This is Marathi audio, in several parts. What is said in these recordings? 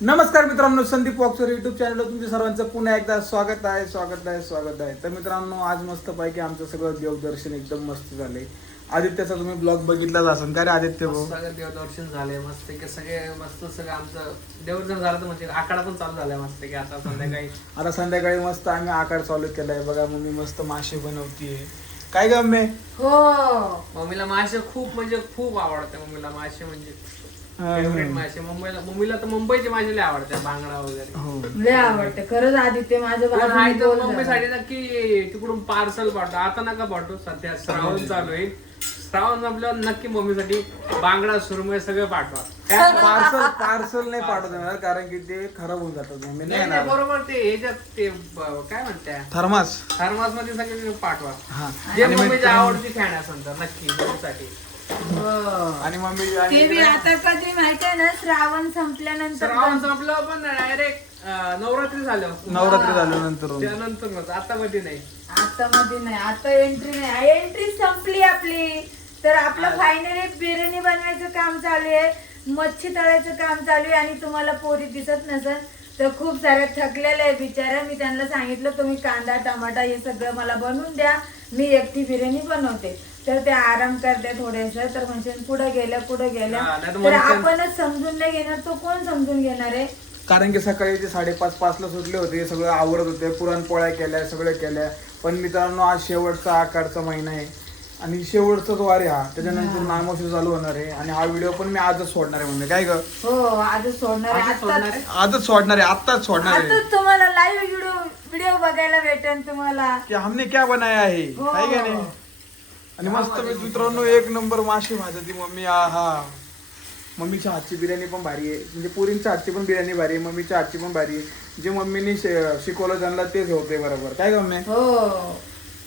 नमस्कार मित्रांनो, संदीप वॉक्सर युट्यूब चॅनलला तुमच्या सर्वांचं पुन्हा एकदा स्वागत आहे. तर मित्रांनो, आज मस्त पैकी आमचं सगळं देवदर्शन एकदम मस्त झालंय. आदित्यचा तुम्ही ब्लॉग बघितलाच असेल का रे आदित्य भाऊ? सगळं देवदर्शन झालंय मस्त की सगळे मस्त सगळं आमचं देवदर्शन झालं तर म्हणजे आखाडा पण चालू झालाय मस्त की आता संध्याकाळी मस्त आम्ही आकार चालू केलाय बघा. मम्मी मस्त मासे बनवतीये. काय ग मम्मी? हो, मम्मीला मासे खूप म्हणजे खूप आवडते. मम्मीला मासे म्हणजे फेवरेट मासे. मम्मीला तर मुंबईचे मासे लय आवडतात, बांगडा वगैरे. हो. लय आवडते खरंच. आदित्य माझं पण बाजूने आहे तर बोल झाला. मम्मीसाठी नक्की तिकडून पार्सल पाठव. आता नका पाठवू, सध्या श्रावण चालू आहे. श्रावण संपल्यावर नक्की मम्मीसाठी बांगडा सुरमई सगळं पाठवा. पार्सल नाही पाठवत येणार, कारण की ते खराब होऊन जातात. मम्मी नाही नाही येणार. बरोबर. ते ह्याच्यात ते काय म्हणते थर्मास. थर्मास मध्ये सगळे पाठवा. हा. जे आणि मम्मीच्या आवडती खाण असेल तर नक्की मम्मीसाठी. हो. आणि मम्मी ते बी आता कधी माहितीये ना, श्रावण संपल्यानंतर श्रावण संपलं पण डायरेक्ट नवरात्री झालं. नवरात्री झाल्यानंतर त्यानंतर आता मध्ये नाही. आता मध्ये नाही, आता एंट्री नाही. एंट्री संपली आपली. तर आपलं फायनली बिर्याणी बनवायचं काम चालू आहे, मच्छी तळायचं काम चालू आहे. आणि तुम्हाला पोरी दिसत नसेल तर खूप साऱ्या थकलेल्या आहे बिचाऱ्या. मी त्यांना सांगितलं तुम्ही कांदा टमाटा हे सगळं मला बनवून द्या, मी एकटी बिर्याणी बनवते. तर ते आराम करते थोडेस. तर म्हणजे पुढे गेल्या तर आपणच समजून नाही घेणार, तो कोण समजून घेणार आहे? कारण की सकाळी ते 5:30 ला सुटले होते, सगळं आवरत होते, पुरणपोळ्या केल्या, सगळ्या केल्या. पण मित्रांनो, आज शेवटचा आकारचा महिना आहे आणि शेवटचाच वार आहे हा. त्याच्यानंतर नामोशी चालू होणार आहे आणि हा व्हिडिओ पण मी आजच सोडणार आहे. म्हणजे काय ग? हो, आजच सोडणार आहे. आजच सोडणार आहे, आत्ताच सोडणार आहे. आताच तुम्हाला लाईव्ह व्हिडिओ बघायला भेटेल तुम्हाला की हमने क्या बनाया आहे, हो. काय का नाही? आणि मस्त मित्रांनो, एक नंबर माशी भाजती मम्मी. आहा, मम्मीच्या हातची बिर्याणी पण भारी आहे. म्हणजे पुरींच्या हातची पण बिर्याणी भारी आहे, मम्मीच्या हातची पण भारी आहे. जे मम्मीने शिकवलं त्यांना तेच होते बरोबर. काय ग मम्मी? हो,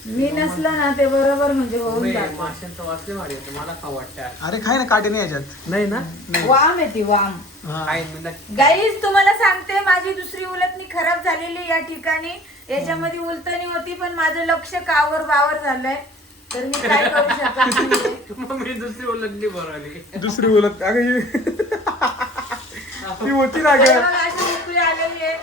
मी नसलं ना ते बरोबर म्हणजे होऊन जातं. माशांचं वाचले भारी होतं, मला खाऊ वाटतं. अरे खाय ना, काटे नाही याच्यात. नाही ना? वाम येते वाम. हा. काय नाही नक्की. गाईज तुम्हाला सांगते, माझी दुसरी उलटणी खराब झालेली या ठिकाणी. याच्यामध्ये उलटणी होती पण माझं लक्ष कावर बावर झालंय, तर मी काय करू शकत नाही. मम्मी दुसरी ओळखली बनवली. दुसरी बोलत अगं ती होती ना ग. अशी उकळी आलेली आहे.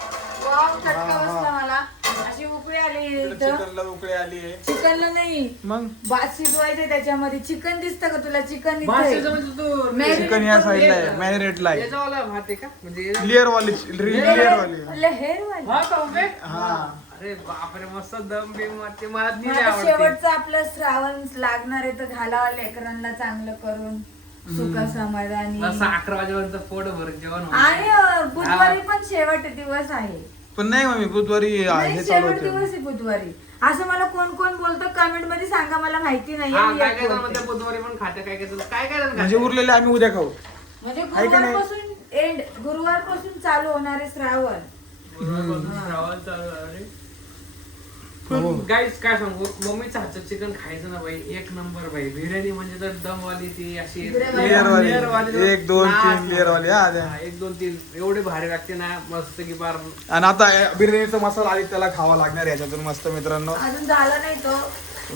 वाव, चटका बसला मला. अशी उकळी आलेली आहे इथं. चिकनला उकळी आली आहे. चिकनला नाही, मग भात शिजवायचंय त्याच्यामध्ये. चिकन दिसतं का तुला? चिकन माशाचं म्हणजे तू Marinate चिकन या साईडला आहे, मॅरिनेटला आहे. याच्यावाला भात आहे का? म्हणजे लेअर वाली हेर वाली. हा का उभे? हा. अरे बापरे, मस्त दम बिम ते मला मग नाही आता आवडते. शेवटचं आपलं श्रावण लागणार आहे, तर घालावं लेकरांना चांगलं करून सुख समाधानी. असं 11 वाजेपर्यंत पोट भरून जेवण होतं. आणि बुधवारी पण शेवट दिवस आहे. पण नाही मम्मी, बुधवारी नाही, हे चालू शेवट होतं. दिवस आहे बुधवारी. असं मला कोण कोण बोलतं कमेंट मध्ये सांगा, मला माहिती नाही. हा, काय काय जण म्हणते बुधवारी पण खाते, काय काय जण काय काय जण खाते. म्हणजे उरलेले आम्ही उद्या खाऊ. म्हणजे आहे का नाही? गुरुवारपासून चालू होणार आहे श्रावण. श्रावण चालू आहे. हो. पण गाईस काय सांगू, मम्मीचं हातचं चिकन खायचं ना बाई, एक नंबर बाई. बिर्याणी म्हणजे तर दमवाली ती अशी लेअर वाली. layer वाली. 1 2 3 लेअर वाली. हा द्या. 1 2 3 एवढे भारी लागते ना, मस्त की बार. आणि आता बिर्याणीचा मसाला आधी त्याला खावा लागणार याच्यातून मस्त मित्रांनो. अजून झाला नाही तो.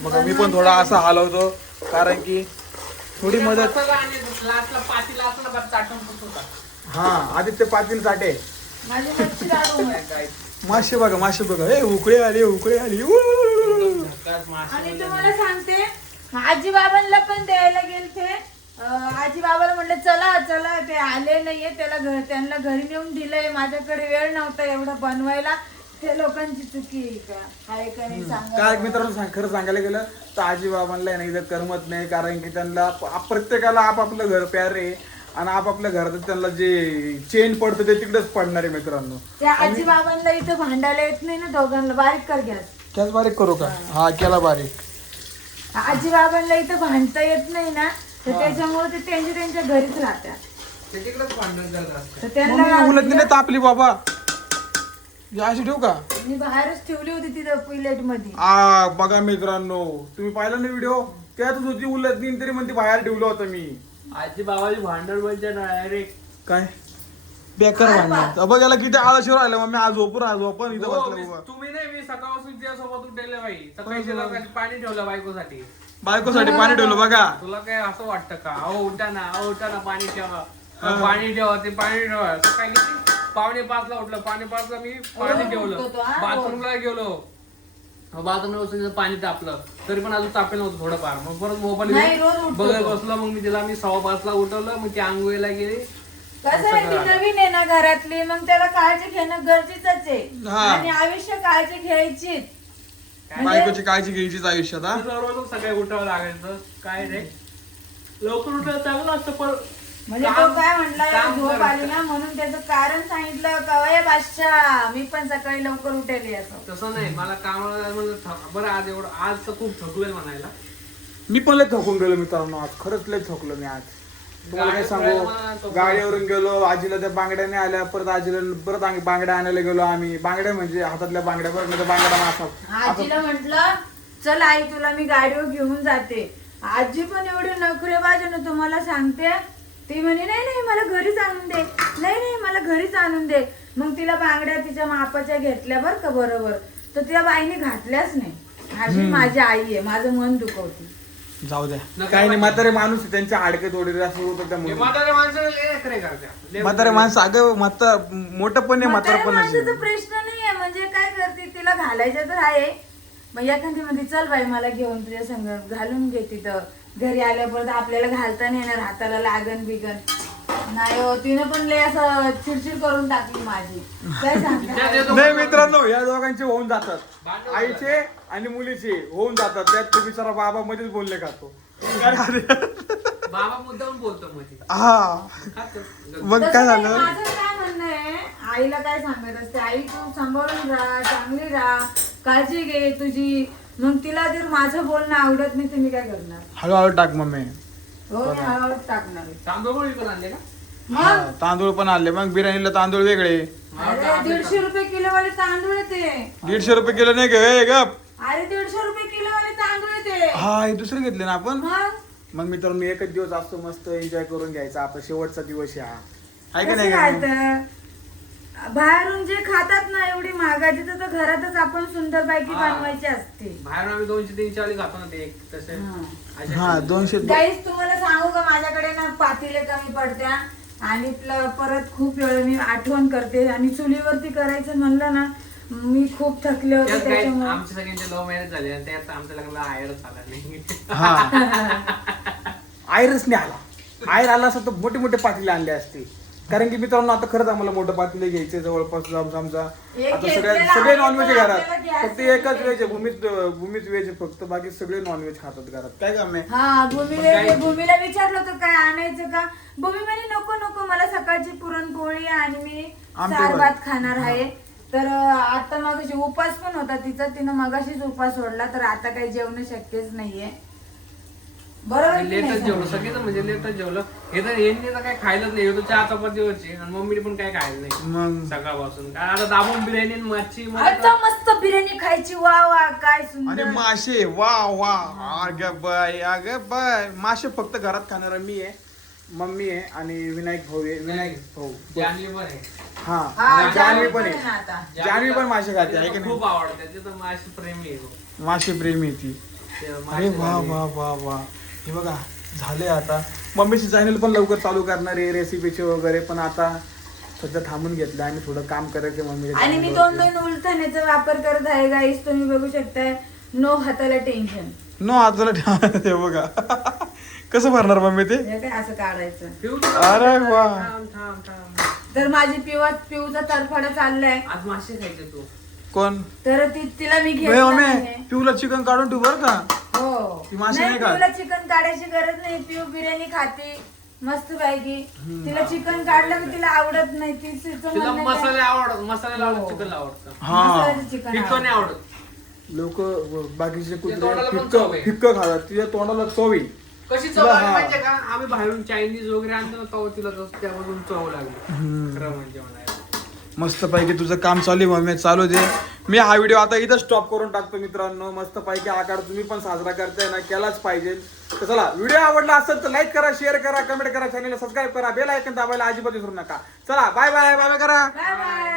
बघा मी पण थोडा असा हलवतो, कारण की थोडी मदत. लास्टला पातीला असं ना बरं चाटून होता. हा, आदित्य पाटील साठे. माझी मच्छी लाडू मासे बघा. ए उकळी आली. आणि तुम्हाला सांगते, आजी बाबांना पण द्यायला गेलते. आजी बाबाला म्हटलं चला ते आले नाहीये, त्यांना घरी नेऊन दिलंय. माझ्याकडे वेळ नव्हता एवढं बनवायला. ते लोकांची चुकी आहे का? आहे का नाही सांगा. काय मित्रांनो, खरं सांगायला गेलं तर आजी बाबांना नाही तर करमत नाही, कारण की त्यांना प्रत्येकाला आपापलं घर प्यार आहे आणि आपापल्या घरात त्यांना जे चेन पडतं ते तिकडेच पडणार आहे मित्रांनो. त्या आजी बाबांना इथं भांडायला येत नाही ना दोघांना. बारीक कर गॅस. त्याच बारीक करू का? हा, केला बारीक. आजी बाबांना इथं भांडता येत नाही ना, तर त्याच्यामुळे ते त्यांच्या घरीच राहतात. ते तिकडेच भांडण करत असतात. तर मम्मी त्यांना उलट नाही तापली बाबा. अशी ठेवू का? मी बाहेरच ठेवली होती तिथं प्लेट मध्ये. बघा मित्रांनो, तुम्ही पाहिला ना व्हिडिओ, त्यातच होती उलट नाही तरी म्हणते बाहेर ठेवलं होतं मी. आजी बाबाची भांडण म्हणजे डायरेक्ट काय बेकार भांडण. बघ याला किती आळशीवर राहिलं. मग मी आज झोपून इथं बसलो बाबा. तुम्ही नाही, मी सकाळपासून तुझ्यासोबत उठले बाई. सकाळी तिला पाणी ठेवलं बायकोसाठी. बायकोसाठी पाणी ठेवलं बघा. तुला काय असं वाटतं का? अहो उठा ना पाणी ठेवा. पाणी ठेवा, ते पाणी ठेवा. सकाळी किती 5:45 उठलो. 5:45 मी पाणी ठेवलं. उठतो तो, हा, बाथरूमला गेलो. बाथरूमला पाणी तापलं तरी पण अजून तापेल नव्हतं थोडंफार. मग परत नाही, रोज मोबाईल उठतो बघत तो. बसलो. मग मी तिला 5:15 उठवलं. मग ती आंघोळीला गेली. कसं आहे ती नवीन आहे ना घरातली, मग त्याला काळजी घेणं गरजेचंच आहे. हा. आणि आयुष्य काळजी घ्यायचीच. बायकोची काळजी घ्यायचीच आयुष्यात हा. रोज सकाळी उठावं लागायचं. काय रे लवकर उठलं चांगलं असतं पण म्हणजे तो काम- काय म्हटला काम झोप करत. आली ना म्हणून त्याचं कारण सांगितलं कवय बादशाह मी पण सकाळी लवकर उठेली असं. तसं नाही मला कामाला जायला म्हणलं बरं आज एवढं आज तर खूप थकलोय म्हणायला. मी पण लय थकून गेलो मित्रांनो आज. खरंच लय थकलो मी आज. तुम्हाला काय सांगू, गाडीवरून गेलो, आजीला त्या बांगड्याने आल्या, परत आजीला परत बांगड्या आणायला गेलो आम्ही. बांगड्या म्हणजे हातातल्या बांगड्या, परत नाही तर बांगडा मासा. आजीला म्हंटल चल आई तुला मी गाडीवर घेऊन जाते. आजी पण एवढी नखरेबाज आहे ना तुम्हाला सांगते. ती म्हणे नाही नाही मला घरीच आणून दे, नाही नाही मला घरीच आणून दे. मग तिला बांगड्या तिच्या मापाच्या घेतल्या बर का बरोबर, तर त्या बाईने घातल्याच नाही. अशी माझी आई आहे, माझं मन दुखवती. जाऊ द्या, काही नाही. म्हातारे माणूस आहे, त्यांच्या हाडके तोडले असं होतं हे त्यामुळे. म्हाताऱ्या माणसाला लय नखरे करतात. लय म्हातारे माणसं अगं मोठं पण आहे, म्हातारं पण माणसाचा आहे. प्रश्न नाहीये. म्हणजे काय करते तिला घालायचं तर आहे. मग एखादी म्हणते चल बाई मला घेऊन तुझ्या संग घालून घे तिथं. घरी आल्यापर्यंत आपल्याला घालता नाही येणार, हाताला लागन बिगन. नाही हो, तिने पण लय असं चिडचिड करून टाकली माझी. काय सांगता नाही मित्रांनो, या दोघांचे होऊन जातात, आईचे आणि मुलीचे होऊन जातात. त्यात तो बिचारा बाबा मध्येच बोलले खातो. बाबा मुद्दाम बोलतो मध्ये. हा मग तसं काय नाही, झालं, माझं काय म्हणणं आहे, आईला काय सांगत असते, आई तू सांभाळून राहा, चांगली राहा, काळजी घे तुझी. मग तिला जर माझं बोलणं आवडत नाही तर मी काय करणार. हळूहळू टाक मम्मी. हो मी हळूहळू टाकणार आहे. तांदूळ पण विकत आणले का? हा, मग तांदूळ पण आणले. मग बिर्याणीला तांदूळ वेगळे. अरे 150 रुपये किलो वाले तांदूळ येते. 150 रुपये किलो नाही गे गप. अरे 150 रुपये किलो वाले तांदूळ येते. हा, हे दुसरे घेतले ना आपण. मग मग मित्रांनो एकच दिवस असतो, मस्त एन्जॉय करून घ्यायचा. आपला शेवटचा दिवस आहे हा. आहे का कसं नाही राहतं? का? बाहेरून जे खातात ना एवढी महागाची, तर घरातच आपण सुंदरपैकी हा. बनवायची असते. बाहेर आम्ही 200-300 वाली खातो ना ते एक तसे. हा. अशा हा 200. गाईस तुम्हाला सांगू का, माझ्याकडे ना पातेले कमी पडत्या आणि परत खूप वेळ मी आठवण करते. आणि चुलीवरती करायचं म्हणलं ना मी खूप थकले होते त्यात काय त्याच्यामुळे. आमच्या सगळ्यांचे लव्ह मॅरेज झाले आणि त्यात आमच्या लग्नाला आयरच आला नाही. हा आयरच नाही आला. आयर आला असं तर मोठे मोठे पातेले आणले असते. कारण की मित्रांनो आता खरंच आम्हाला मोठं पातेले घ्यायचे जवळपास समजा. एक आता घेतलेलं सगळे आहे, नॉनव्हेज पण घरात. आपल्याला गॅस फक्त नाही एकच आहे. व्हेज आहे, भूमीच व्हेज आहे फक्त. बाकी सगळे नॉनव्हेज खातात घरात. काय काम आहे? हा भूमीला विचारलं होतं काय आणायचं का. भूमी म्हणे नको नको मला सकाळची पुरणपोळी आणि मी आमटी सार भात. भात खाणार आहे. तर आता मगाशी उपास पण होता तिचा, तिनं मगाशीच उपास सोडला. तर आता काही जेवण शक्यच नाहीये. बरोबर की लेटच नाही? जेवलो सगळे म्हणजे लेटच जेवलं. हे तर यांनी तर काय खायलाच नाही. हे तर 4 चपातीवरची आणि मम्मीने पण काय खायला नाही मग सकाळपासून. काय आता दाबून बिर्याणी आणि मच्छी आता मस्त बिर्याणी खायची. वा वा काय आणि सुंदर. मासे वा वा. अगं बाय मासे फक्त घरात खाणारा मी आहे, मम्मी आहे आणि विनायक भाऊ आहे. विनायक भाऊ जानवी पण आहे. हा हा, जान्हवी पण आहे ना आहे. आता. जान्हवी पण मासे खाते आहे की तिला नाही? खूप आवडते. ते तर मासे प्रेमी आहे तो. मासे प्रेमी आहे ती. ते अरे मासे वा झाले. वा वा वा. हे बघा झाले आता. मम्मीची चॅनल पण लवकर चालू करणार आहे रेसिपीचे वगैरे. पण आता सध्या थांबून घेतलं आणि थोडं काम करायचं मम्मी. आणि मी 2-2 उलथाण्याचा वापर करत आहे गाईस. तुम्ही बघू शकताय. नो हाताला टेन्शन. नो आजला हे बघा कसं भरणार मम्मी ते. हे काय असं काढायचं. पिऊ अरे वा. थांब. तर माझी पिऊचा तरफडा चाललाय. आज मासे खायचे तू. कोण तर तिला मी ए, घेतलं मम्मी नाहीये. पिऊला चिकन काढून ठेव बर का. हो ती मासे नाही नाही खात. पिऊला चिकन काढायची गरज नाही. पिऊ बिर्याणी खाते मस्त पैकी. तिला चिकन काढलं की तिला आवडत नाही. तिचं तिला म्हणणं काय? मसाले आवडत. मसाले हो. आवडत चिकन आवडतं. हा मसाल्याचं चिकन फिक्कं नाही आवडत. लोक बाकीचे कुत्रे तोंडाला पण फिक्क चव आहे. फिक्क खातात. तुझ्या तोंडाला चव येईल. कशी चव तुला लागली हा. माहितीये का? आम्ही बाहेरून चायनीज वगैरे आणतो ना तेव्हा तिला त्यामधून चव लागली. खरं म्हणजे म्हणायला. मस्त पैकी तुझं काम चालू आहे मम्मी. चालू दे. मी हा व्हिडिओ आता इथं स्टॉप करून टाकतो मित्रांनो. मस्त पैकी आकार तुम्ही पण साजरा करताय ना, केलाच पाहिजे. तर चला व्हिडिओ आवडला असेल तर लाईक करा, शेअर करा, कमेंट करा, चॅनलला सबस्क्राईब करा, बेल आयकॉन दाबायला अजिबात विसरू नका. चला बाय बाय बाय करा. Bye bye.